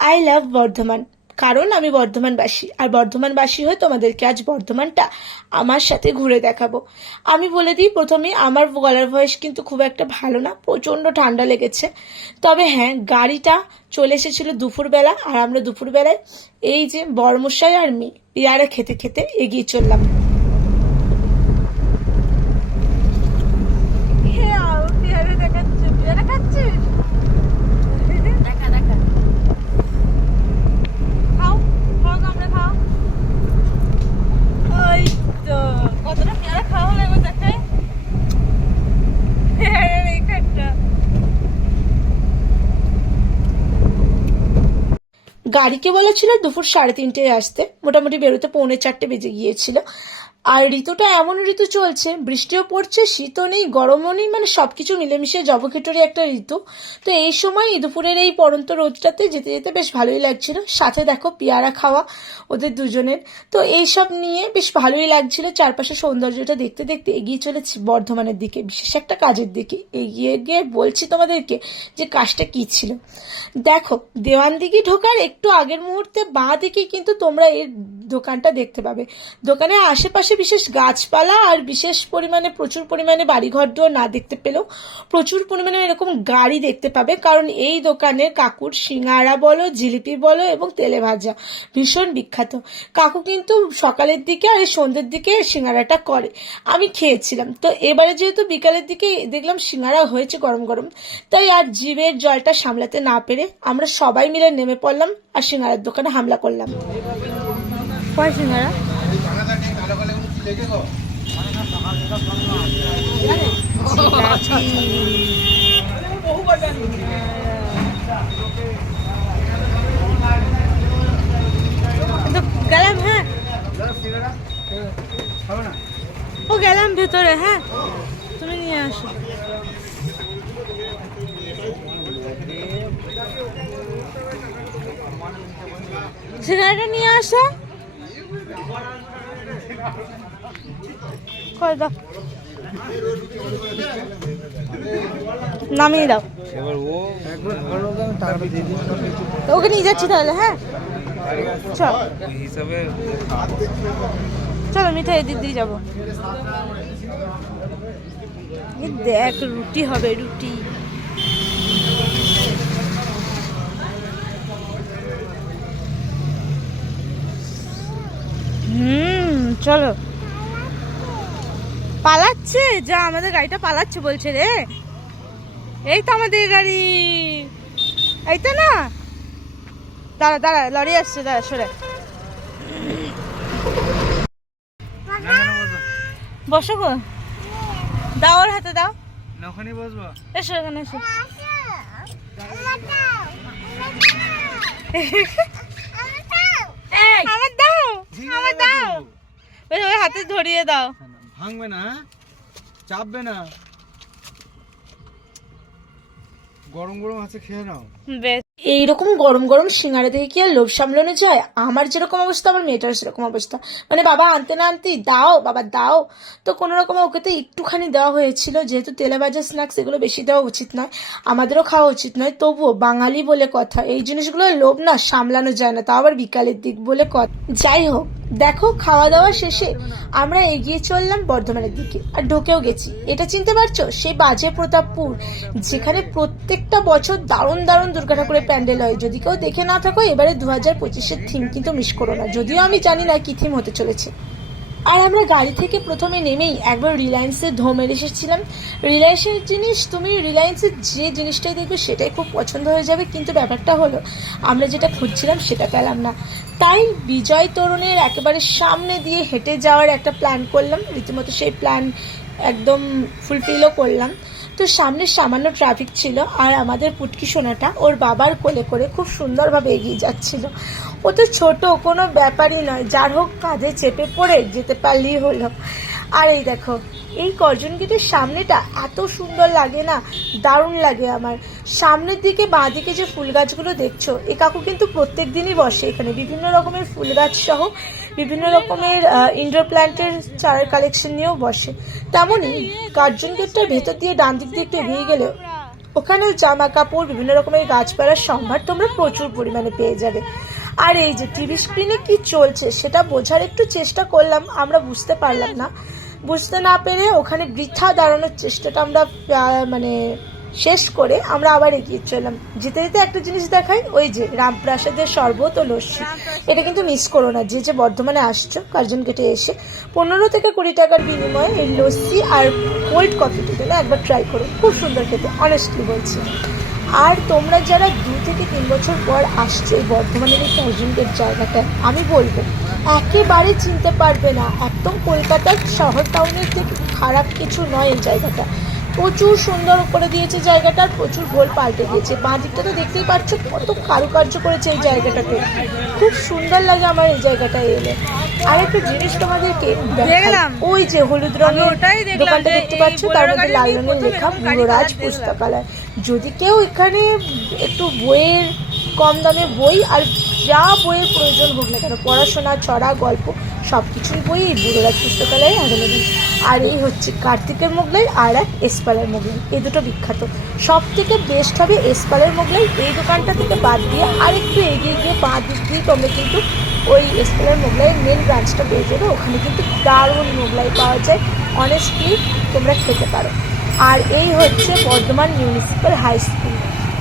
I love Bardhaman. কারণ আমি বর্ধমানবাসী। আর বর্ধমানবাসী হয়ে তোমাদেরকে আজ বর্ধমানটা আমার সাথে ঘুরে দেখাবো। আমি বলে দিই, প্রথমে আমার গলার ভয়েস কিন্তু খুব একটা ভালো না, প্রচণ্ড ঠান্ডা লেগেছে। তবে হ্যাঁ গাড়িটা চলে এসেছিল দুপুরবেলা, আর আমরা দুপুরবেলায় এই যে বর্মশাই আর মেয়ে পেয়ারা খেতে খেতে এগিয়ে চললাম পেয়ারা দেখাচ্ছে পেয়ারা খাচ্ছিস দেখা দেখা খাও খাও আমরা খাও ওই তো কতটা পেয়ারা খাওয়া হলো এবার দেখাই পেয়ারার এইখানটা গাড়িকে বলা ছিল দুপুর সাড়ে তিনটেয় আসতে। মোটামুটি বেরোতে পৌনে চারটে বেজে গিয়েছিল। আর ঋতুটা এমন ঋতু চলছে, বৃষ্টিও পড়ছে, শীতও নেই, গরমও নেই মানে সব কিছু মিলেমিশে জবক্ষেটরি একটা ঋতু। তো এই সময় দুপুরের এই পরন্ত রোদটাতে যেতে যেতে বেশ ভালোই লাগছিল। সাথে দেখো পেয়ারা খাওয়া ওদের দুজনের। তো এইসব নিয়ে বেশ ভালোই লাগছিল। চারপাশে সৌন্দর্যটা দেখতে দেখতে এগিয়ে চলেছি বর্ধমানের দিকে, বিশেষ একটা কাজের দিকে। এগিয়ে গিয়ে বলছি তোমাদেরকে যে কাজটা কি ছিল। দেখো দেওয়ানদিঘি ঢোকার একটু আগের মুহূর্তে বাঁ দিকে কিন্তু তোমরা এর দোকানটা দেখতে পাবে। দোকানের আশেপাশে বিশেষ গাছপালা আর বিশেষ পরিমাণে, প্রচুর পরিমাণে বাড়িঘর দুয়ার না দেখতে পেলেও প্রচুর পরিমাণে এরকম গাড়ি দেখতে পাবে। কারণ এই দোকানে কাকুর সিঙ্গারা বলো, জিলিপি বলো এবং তেলে ভাজা ভীষণ বিখ্যাত। কাকু কিন্তু সকালের দিকে আর এই সন্ধ্যের দিকে সিঙ্গারাটা করে। আমি খেয়েছিলাম। তো এবারে যেহেতু বিকালের দিকে দেখলাম সিঙ্গারা হয়েছে গরম গরম, তাই আর জিভের জলটা সামলাতে না পেরে আমরা সবাই মিলে নেমে পড়লাম আর সিঙ্গারার দোকানে হামলা করলাম। কয় সিঙ্গারা? গেলাম হ্যাঁ। ও গেলাম ভেতরে হ্যাঁ। তুমি নিয়ে আসো। সিঙ্গারাটা নিয়ে আসো। কই দাও। নামিয়ে দাও। ওকে নিয়ে যাচ্ছি তাহলে হ্যাঁ? চল। চলো মিঠাই দিয়ে যাব। দেখ, রুটি হবে, রুটি। হুম, চলো। পালাচ্ছে যা আমাদের গাড়িটা পালাচ্ছে বলছে রে। এই তো আমাদের গাড়ি। এই তো না। দাঁড়া দাঁড়া লরি আসছে দাঁড়া সরে। বসো গো। দাও ওর হাতে দাও। না ওখানেই বসবো? এসো এখানে এসো। আমার দাও। আমার দাও। ওই ওই হাতে ধরিয়ে দাও। ভাঙবে না? চাপবে না। গরম গরম আছে খেয়ে নাও। এইরকম গরম গরম সিঙ্গারা দেখে কি আর লোভ সামলানো যায়? আমার যেরকম অবস্থা, আমার মেয়েটার সেরকম অবস্থা। মানে বাবা, আনতে না আনতে দাও, বাবা দাও। তো কোনো রকম ওকে তো একটুখানি দেওয়া হয়েছিল, যেহেতু তেলে ভাজা স্ন্যাক্স এগুলো বেশি দেওয়া উচিত নয়, আমাদেরও খাওয়া উচিত নয়। তবুও বাঙালি বলে কথা, এই জিনিসগুলো লোভ না, সামলানো যায় না। তাও আবার বিকালের দিক বলে কথা। যাই হোক দেখো খাওয়া দাওয়া শেষে আমরা এগিয়ে চললাম বর্ধমানের দিকে আর ঢোকেও গেছি। এটা চিনতে পারছ? সেই বাজে প্রতাপপুর, যেখানে প্রত্যেকটা বছর দারুণ দারুণ দুর্গা ঠাকুরের প্যান্ডেল হয়। যদি কেউ দেখে না থাকো, এবারে দু হাজার পঁচিশের থিম কিন্তু মিস করো না। যদিও আমি জানি না কি থিম হতে চলেছে। আর আমরা গাড়ি থেকে প্রথমে নেমেই একবার রিলায়েন্সের ধোমের এসেছিলাম। রিলায়েন্সের জিনিস, তুমি রিলায়েন্সের যে জিনিসটাই দেখবে সেটাই খুব পছন্দ হয়ে যাবে। কিন্তু ব্যাপারটা হলো, আমরা যেটা খুঁজছিলাম সেটা পেলাম না। তাই বিজয় তরুণের একেবারে সামনে দিয়ে হেঁটে যাওয়ার একটা প্ল্যান করলাম। রীতিমতো সেই প্ল্যান একদম ফুলফিলও করলাম। তো সামনে সামান্য ট্রাফিক ছিল আর আমাদের পুটকি সোনাটা ওর বাবার কোলে করে খুব সুন্দরভাবে এগিয়ে যাচ্ছিল। ও তো ছোট, কোনো ব্যাপারই নয়। যার হোক কাঁধে চেপে পড়ে যেতে পারলেই হলো। আর এই দেখো, এই করজন গেটের সামনেটা এত সুন্দর লাগে না? দারুণ লাগে আমার। সামনের দিকে বাঁ দিকে যে ফুল গাছগুলো দেখছ, এ কাকু কিন্তু প্রত্যেক দিনই বসে এখানে। বিভিন্ন রকমের ফুল গাছ সহ বিভিন্ন রকমের ইনডোর প্ল্যান্টের চারার কালেকশন নিয়েও বসে। তেমনই কার্জন গেটটার ভেতর দিয়ে ডান দিক দিয়ে একটু এগিয়ে গেলে ওখানে জামা কাপড়, বিভিন্ন রকমের গাছপালার সম্ভার তোমরা প্রচুর পরিমাণে পেয়ে যাবে। আর এই যে টিভি স্ক্রিনে কি চলছে সেটা বোঝার একটু চেষ্টা করলাম, আমরা বুঝতে পারলাম না। বুঝতে না পেরে ওখানে বৃথা দাঁড়ানোর চেষ্টাটা আমরা মানে শেষ করে আমরা আবার এগিয়ে চললাম। যেতে যেতে একটা জিনিস দেখাই ওই যে রামপ্রাসাদের শরবত ও লস্যি। এটা কিন্তু মিস করো না যে যে বর্ধমানে আসছো কার্জন গেটে এসে পনেরো থেকে কুড়ি টাকার বিনিময়ে এই লস্যি আর কোল্ড কফিটা যেন একবার ট্রাই করো। খুব সুন্দর খেতে অনেস্টলি বলছি। আর তোমরা যারা দু থেকে তিন বছর পর আসছে এই বর্ধমানের এই কার্জন গেট জায়গাটা আমি বলব একেবারে চিনতে পারবে না একদম কলকাতার শহর টাউনের থেকে খারাপ কিছু নয় এই জায়গাটা। প্রচুর সুন্দর করে দিয়েছে জায়গাটা আর প্রচুর গোল পাল্টে দিয়েছে। বাঁ দিকটা তো দেখতেই পাচ্ছ কত কারুকার্য করেছে এই জায়গাটাতে খুব সুন্দর লাগে আমার এই জায়গাটায় এলে। আর একটা জিনিস তোমাদেরকে ওই যে হলুদ রঙের দোকানটা দেখতে পাচ্ছ তার মধ্যে লাল রঙের লেখা বুড়োরাজ পুস্তকালয়। যদি কেউ এখানে একটু বইয়ের কম দামে বই আর যা বইয়ের প্রয়োজন হোক না কেন পড়াশোনা ছড়া গল্প সব কিছুই বই এই বুড়োরাজ পুস্তকালয়ে অ্যাভেলেবেল আর এই হচ্ছে কার্তিকের মোগলাই আর এক এসপালের মোগলাই। এই দুটো বিখ্যাত। সব থেকে বেস্ট হবে এসপালের মোগলাই। এই দোকানটা থেকে বাদ দিয়ে আরেকটু এগিয়ে গিয়ে বাঁ দিক দিয়ে তোমরা কিন্তু ওই এসপালের মোগলাইয়ের মেন ব্রাঞ্চটা পেয়ে যাবে। ওখানে কিন্তু দারুণ মোগলাই পাওয়া যায়। অনেস্টলি তোমরা খেতে পারো। আর এই হচ্ছে বর্ধমান মিউনিসিপ্যাল হাই স্কুল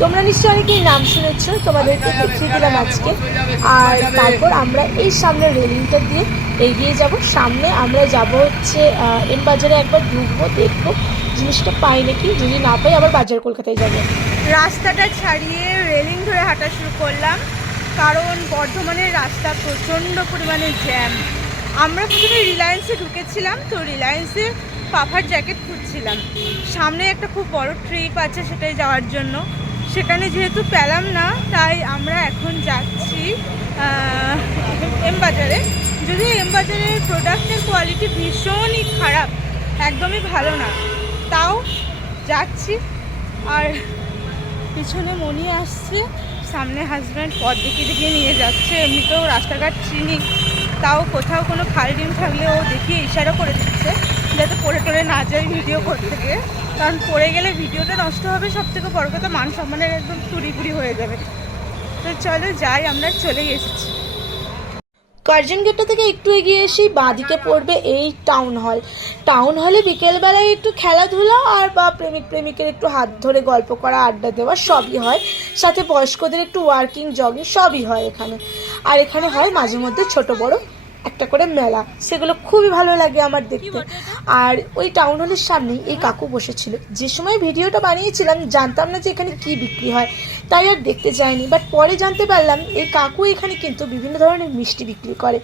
তোমরা নিশ্চয়ই অনেকেই নাম শুনেছ, তোমাদেরকে দেখিয়ে দিলাম আজকে। আর তারপর আমরা এই সামনে রেলিংটা দিয়ে এগিয়ে যাব। সামনে আমরা যাব হচ্ছে এম বাজারে একবার ঢুকবো, দেখব জিনিসটা পাই নাকি। যদি না পাই, আবার বাজার কলকাতায় যাব। রাস্তাটা ছাড়িয়ে রেলিং ধরে হাঁটা শুরু করলাম, কারণ বর্ধমানের রাস্তা প্রচণ্ড পরিমাণে জ্যাম। আমরা প্রথমে রিলায়েন্সে ঢুকেছিলাম, তো রিলায়েন্সে পাফার জ্যাকেট খুঁজছিলাম। সামনে একটা খুব বড় ট্রিপ আছে সেটাই যাওয়ার জন্য। সেখানে যেহেতু পেলাম না, তাই আমরা এখন যাচ্ছি এম বাজারে। যদি এম বাজারের প্রোডাক্টের কোয়ালিটি ভীষণই খারাপ, একদমই ভালো না। তাও যাচ্ছি। আর পিছনে মনি আসছে, সামনে হাজব্যান্ড পথ দেখিয়ে দেখিয়ে নিয়ে যাচ্ছে। এমনিতেও রাস্তাঘাট চিনি, তাও কোথাও কোনো খাল ডিম থাকলে ও দেখিয়ে ইশারা করে দিচ্ছে, যাতে পড়ে টরে না যায় ভিডিও করতে গিয়ে। কারণ পড়ে গেলে ভিডিওটা নষ্ট হবে সব থেকে বড় কথা মান সম্মানের একদম চুরি হয়ে যাবে। তো চলো যাই, আমরা চলে এসেছি। কার্জন গেটটা থেকে একটু এগিয়ে এসেই বাঁদিকে পড়বে এই টাউন হল টাউন হলে বিকেলবেলায় একটু খেলাধুলা আর বা প্রেমিক প্রেমিকের একটু হাত ধরে গল্প করা, আড্ডা দেওয়া সবই হয়। সাথে বয়স্কদের একটু ওয়ার্কিং জগিং সবই হয় এখানে। আর এখানে হয় মাঝে মধ্যে ছোট বড় একটা করে মেলা। সেগুলো খুবই ভালো লাগে আমার দেখতে। আর ওই টাউন হলের সামনেই এই কাকু বসেছিল। যে সময় ভিডিওটা বানিয়েছিলাম জানতাম না যে এখানে কি বিক্রি হয়। তাই আর দেখতে যায়নি। বাট পরে জানতে পারলাম এই কাকু এখানে কিন্তু বিভিন্ন ধরনের মিষ্টি বিক্রি করে।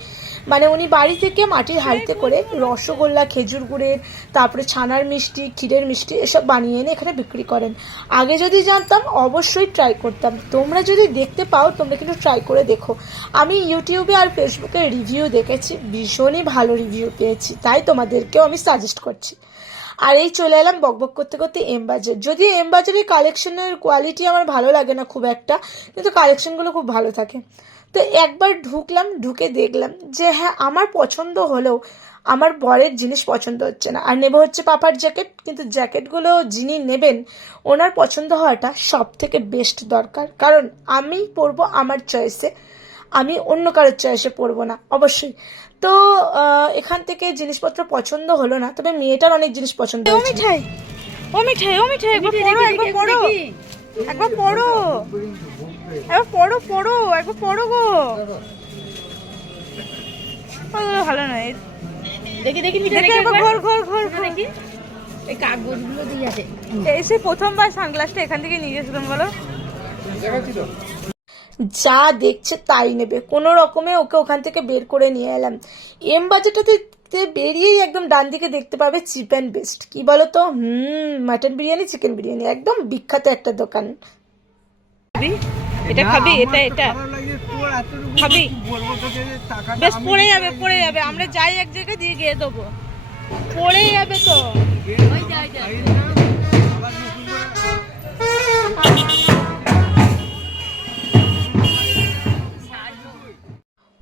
মানে উনি বাড়ি থেকে মাটির হাঁড়িতে করে রসগোল্লা খেজুর গুড়ের তারপরে ছানার মিষ্টি ক্ষীরের মিষ্টি এসব বানিয়ে এনে এখানে বিক্রি করেন। আগে যদি জানতাম অবশ্যই ট্রাই করতাম। তোমরা যদি দেখতে পাও তোমরা কিন্তু ট্রাই করে দেখো। আমি ইউটিউবে আর ফেসবুকে রিভিউ দেখেছি ভীষণই ভালো রিভিউ পেয়েছি। তাই তোমাদেরকেও আমি সাজেস্ট করছি। আর এই চলে এলাম বকবক করতে করতে এম বাজার যদিও এম বাজারের কালেকশনের কোয়ালিটি আমার ভালো লাগে না খুব একটা কিন্তু কালেকশনগুলো খুব ভালো থাকে। তো একবার ঢুকলাম ঢুকে দেখলাম যে হ্যাঁ আমার পছন্দ হলেও আমার বরের জিনিস পছন্দ হচ্ছে না। আর নেব হচ্ছে পাপার জ্যাকেট কিন্তু জ্যাকেটগুলো যিনি নেবেন ওনার পছন্দ হওয়াটা সব থেকে বেস্ট দরকার। কারণ আমি পরবো আমার চয়েসে আমি অন্য কারোর চয়েসে পরবো না অবশ্যই। তো এখান থেকে জিনিসপত্র পছন্দ হলো না তবে মেয়েটার অনেক জিনিস পছন্দ ও হয়েছে। মিঠাই ও মিঠাই ও মিঠাই একবার পড়ো একবার পড়ো একবার পড়ো। একবার পড়ো পড়ো একবার পড়ো গো। ভালো নয়। দেখি দেখি দেখি একবার ঘর ঘর দেখি। এই কাগজগুলো দিয়ে আছে। এসে প্রথমবার সানগ্লাসটা এখান থেকে নিয়ে গেছিলাম বলো। যা দেখছে তাই নেবে। কোনো রকমে ওকে ওখান থেকে বের করে নিয়ে এলাম। এম বাজারটাতে বেরিয়েই একদম ডান দিকে দেখতে পাবে চিপ অ্যান্ড বেস্ট। কি বলো তো হুম মাটন বিরিয়ানি চিকেন বিরিয়ানি। একদম বিখ্যাত একটা দোকান। এটা খাবি? এটা এটা। খাবি? বেশ পড়ে যাবে পড়ে যাবে। আমরা যাই এক জায়গায় দিয়ে গিয়ে দেবো। পড়ে যাবে তো।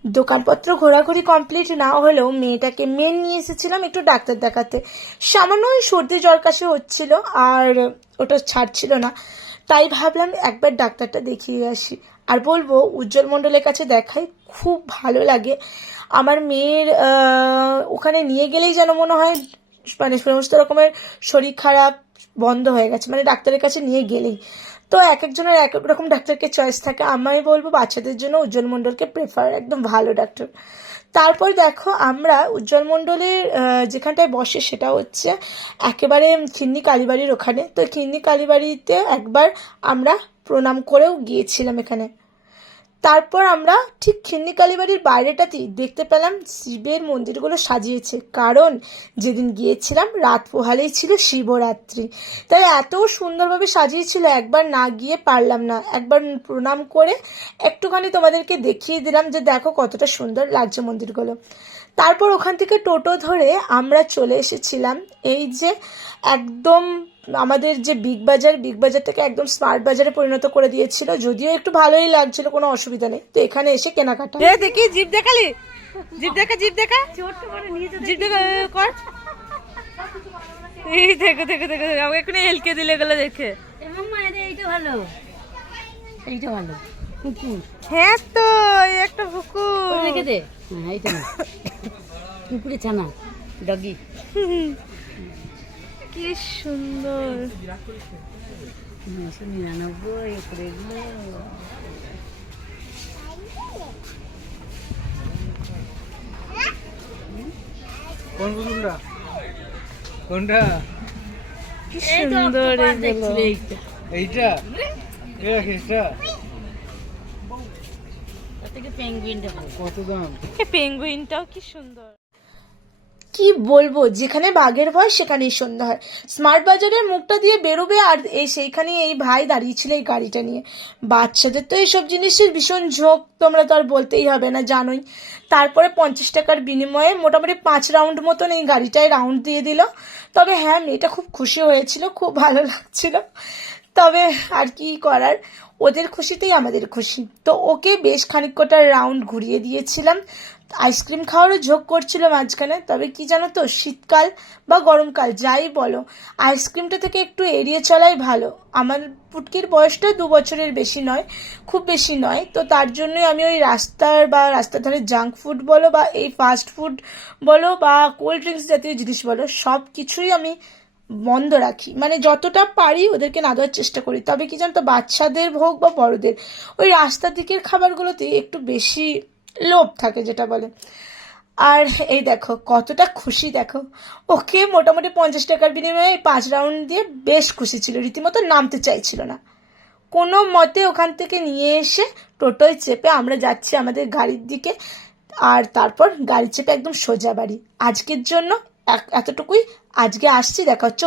দোকানপত্র ঘোরাঘুরি কমপ্লিট না হলেও মেয়েটাকে মেন নিয়ে এসেছিলাম একটু ডাক্তার দেখাতে। সামান্য সর্দি জ্বর কাশি হচ্ছিল আর ওটা ছাড়ছিল না। তাই ভাবলাম একবার ডাক্তারটা দেখিয়ে আসি। আর বলব, উজ্জ্বল মণ্ডলের কাছে দেখাই, খুব ভালো লাগে। আমার মেয়ের ওখানে নিয়ে গেলেই যেন মনে হয় মানে সমস্ত রকমের শরীর খারাপ, বন্ধ হয়ে গেছে। মানে ডাক্তারের কাছে নিয়ে গেলেই। তো এক একজনের এক এক রকম ডাক্তারকে চয়েস থাকে। আমি বলব বাচ্চাদের জন্য উজ্জ্বল মণ্ডলকে প্রেফার একদম ভালো ডাক্তার। তারপর দেখো আমরা উজ্জ্বল মণ্ডলের যেখানটায় বসে সেটা হচ্ছে একেবারে খিন্নি কালীবাড়ির ওখানে। তো খিন্নি কালীবাড়িতে একবার আমরা প্রণাম করেও গিয়েছিলাম এখানে। তারপর আমরা ঠিক খিন্নি কালীবাড়ির বাইরেটাতেই দেখতে পেলাম শিবের মন্দিরগুলো সাজিয়েছে। কারণ যেদিন গিয়েছিলাম, রাত পোহালেই ছিল শিবরাত্রি। তাই এত সুন্দরভাবে সাজিয়েছিল, একবার না গিয়ে পারলাম না। একবার প্রণাম করে একটুখানি তোমাদেরকে দেখিয়ে দিলাম যে দেখো কতটা সুন্দর লাগছে মন্দিরগুলো। তারপর ওখান থেকে টোটো ধরে আমরা চলে এসেছিলাম। এই যে একদম আমাদের যে বিগ বাজার বিগ বাজার থেকে একদম স্মার্ট বাজারে পরিণত করে দিয়েছিল। যদিও একটু ভালোই লাগছিল কোনো অসুবিধা নেই। তো এখানে এসে কেনাকাটা। এ দেখি জিপ দেখালি? জিপ দেখা জিপ দেখা? জিপ দেখা কর। এই দেখো দেখো দেখো আমাকে এক্ষুনি হেলকে দিলে গেলে দেখে। এইটা ভালো। এইটা ভালো। কুকুর। হ্যাঁ তো এই একটা পুকুর হ্যাঁ এইটা না। কুকুরে ছানা ডগি। কি সুন্দর। নশো নিরানব্বই এগুলো। কোন পুতুলটা? কোনটা? কি সুন্দর এইটা। এ রাখিসটা তার থেকে পেঙ্গুইনটা ভালো কত দাম? এই পেঙ্গুইনটাও কি সুন্দর। কি বলব যেখানে বাঘের ভয় সেখানেই সন্ধ্যা হয়। স্মার্ট বাজারের মুখটা দিয়ে বেরোবে আর এই সেইখানে এই ভাই দাঁড়িয়েছিল এই গাড়িটা নিয়ে। বাচ্চাদের তো এইসব জিনিসের ভীষণ ঝোঁক তোমরা তো আর বলতেই হবে না জানোই। তারপরে পঞ্চাশ টাকার বিনিময়ে মোটামুটি পাঁচ রাউন্ড মতন এই গাড়িটায় রাউন্ড দিয়ে দিল। তবে হ্যাঁ মেয়েটা খুব খুশি হয়েছিল খুব ভালো লাগছিল। তবে আর কি করার? ওদের খুশিতেই আমাদের খুশি। তো ওকে বেশ খানিক কটা রাউন্ড ঘুরিয়ে দিয়েছিলাম। আইসক্রিম খাওয়ারও ঝোঁক করছিল মাঝখানে। তবে কি জানো তো, শীতকাল বা গরমকাল, যাই বলো আইসক্রিমটা থেকে একটু এড়িয়ে চলাই ভালো। আমার পুটকির বয়সটা দু বছরের বেশি নয়, খুব বেশি নয়। তো তার জন্যই আমি ওই রাস্তার বা রাস্তার ধারে জাঙ্ক ফুড বলো বা এই ফাস্ট ফুড বলো বা কোল্ড ড্রিঙ্কস জাতীয় জিনিস বলো সব কিছুই আমি বন্ধ রাখি। মানে যতটা পারি ওদেরকে না দেওয়ার চেষ্টা করি। তবে কি জানতো, বাচ্চাদের হোক বা বড়দের, ওই রাস্তার দিকের খাবারগুলোতে একটু বেশি লোভ থাকে যেটা বলে। আর এই দেখো, কতটা খুশি দেখো। ওকে মোটামুটি পঞ্চাশ টাকার বিনিময়ে পাঁচ রাউন্ড দিয়ে বেশ খুশি ছিল, রীতিমতো নামতে চাইছিল না। কোনো মতে ওখান থেকে নিয়ে এসে টোটোয় চেপে আমরা যাচ্ছি আমাদের গাড়ির দিকে, আর তারপর গাড়ি চেপে একদম সোজা বাড়ি। আজকের জন্য এতটুকুই। আজকে আসছি দেখা হচ্ছে